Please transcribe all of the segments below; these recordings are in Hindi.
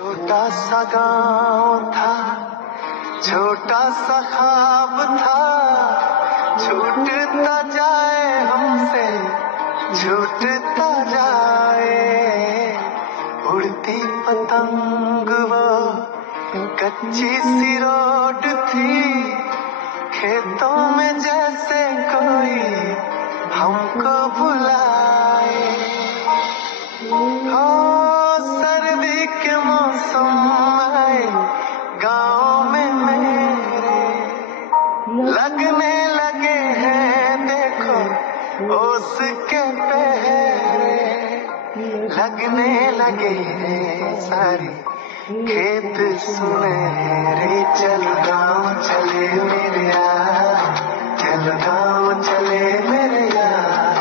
छोटा सा गांव था, छोटा सा ख्वाब था, छूटता जाए हमसे, छूटता जाए। उड़ती पतंग वो कच्ची सी रोड थी, खेतों में जैसे कोई हमको बुलाए। हो सर्दी के मौसम आए गाँव में मेरे, लगने लगे हैं देखो ओस के पहरे, लगने लगे हैं सारे खेत सुनहरे। चल गाँव चले मेरे यार, चल गाँव चले मेरे यार,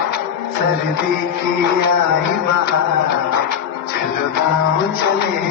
सर्दी की आई बहार, चल गाँव चले